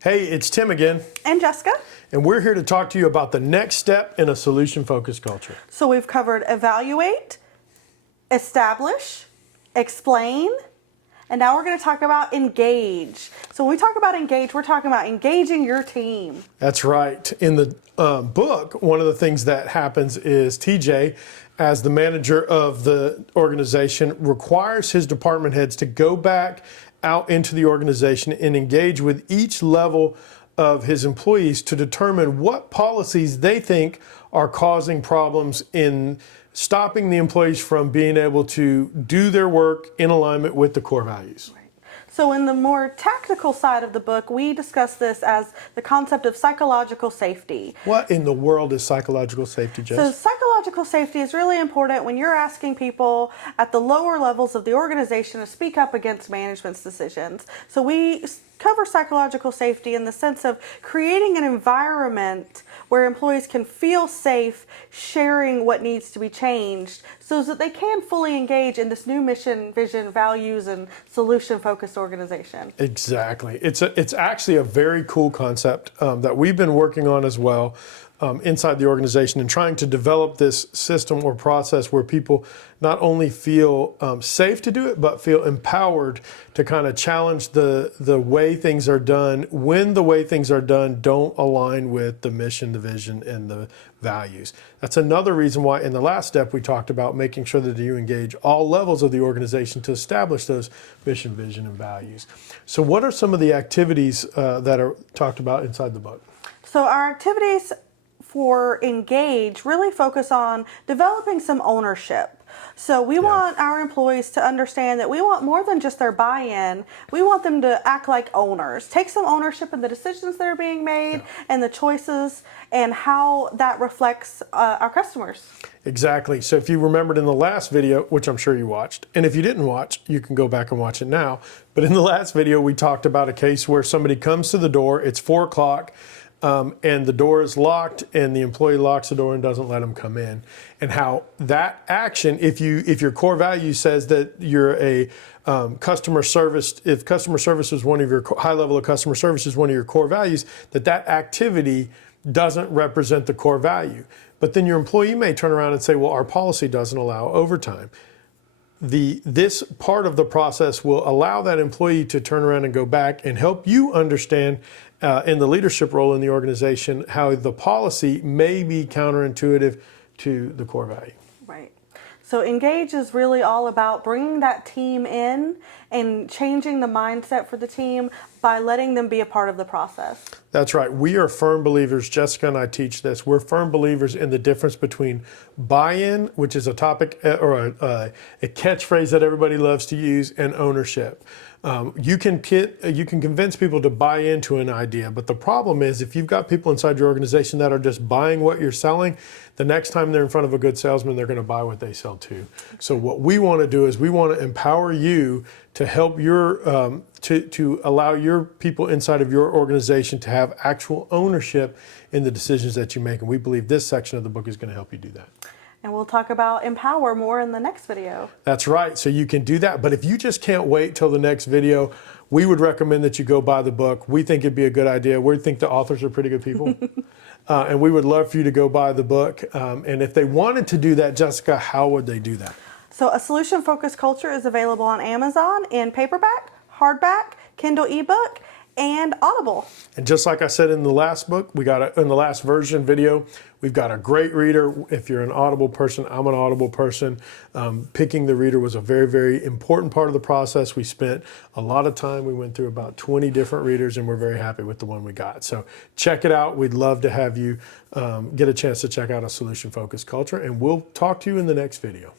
Hey, it's Tim again. And Jessica. And we're here to talk to you about the next step in a solution-focused culture. So we've covered evaluate, establish, explain, and now we're going to talk about engage. So when we talk about engage, we're talking about engaging your team. That's right. In the book, one of the things that happens is TJ, as the manager of the organization, requires his department heads to go back out into the organization and engage with each level of his employees to determine what policies they think are causing problems in stopping the employees from being able to do their work in alignment with the core values. So in the more tactical side of the book, we discuss this as the concept of psychological safety. What in the world is psychological safety, Jess? So psychological safety is really important when you're asking people at the lower levels of the organization to speak up against management's decisions. So we cover psychological safety in the sense of creating an environment where employees can feel safe sharing what needs to be changed so that they can fully engage in this new mission, vision, values, and solution-focused organization. Exactly. It's actually a very cool concept that we've been working on as well inside the organization and trying to develop this system or process where people not only feel safe to do it, but feel empowered to kind of challenge the way things are done when the way things are done don't align with the mission, the vision, and the values. That's another reason why in the last step we talked about making sure that you engage all levels of the organization to establish those mission, vision, and values. So what are some of the activities that are talked about inside the book? So our activities for engage really focus on developing some ownership. So we want our employees to understand that we want more than just their buy-in. We want them to act like owners, take some ownership in the decisions that are being made and the choices and how that reflects our customers. Exactly. So if you remembered in the last video, which I'm sure you watched, and if you didn't watch, you can go back and watch it now. But in the last video, we talked about a case where somebody comes to the door, it's 4 o'clock, and the door is locked and the employee locks the door and doesn't let them come in, and how that action, if your core value says that you're a customer service, if customer service is one of your high level of customer service is one of your core values, that activity doesn't represent the core value. But then your employee may turn around and say, well, our policy doesn't allow overtime. This part of the process will allow that employee to turn around and go back and help you understand in the leadership role in the organization how the policy may be counterintuitive to the core value. Right. So engage is really all about bringing that team in and changing the mindset for the team by letting them be a part of the process. That's right. We are firm believers, Jessica and I teach this, we're firm believers in the difference between buy-in, which is a topic or a catchphrase that everybody loves to use, and ownership. You can convince people to buy into an idea, but the problem is if you've got people inside your organization that are just buying what you're selling, the next time they're in front of a good salesman, they're going to buy what they sell too. So what we want to do is we want to empower you to help your to allow your people inside of your organization to have actual ownership in the decisions that you make, and we believe this section of the book is going to help you do that. And we'll talk about empower more in the next video. That's right. So you can do that. But if you just can't wait till the next video, we would recommend that you go buy the book. We think it'd be a good idea. We think the authors are pretty good people. And we would love for you to go buy the book. And if they wanted to do that, Jessica, how would they do that? So A Solution-Focused Culture is available on Amazon in paperback, hardback, Kindle ebook, and Audible. And just like I said in the last book, in the last version video, we've got a great reader. If you're an Audible person, I'm an Audible person. Picking the reader was a very, very important part of the process. We spent a lot of time. We went through about 20 different readers, and we're very happy with the one we got. So check it out. We'd love to have you get a chance to check out A Solution-Focused Culture, and we'll talk to you in the next video.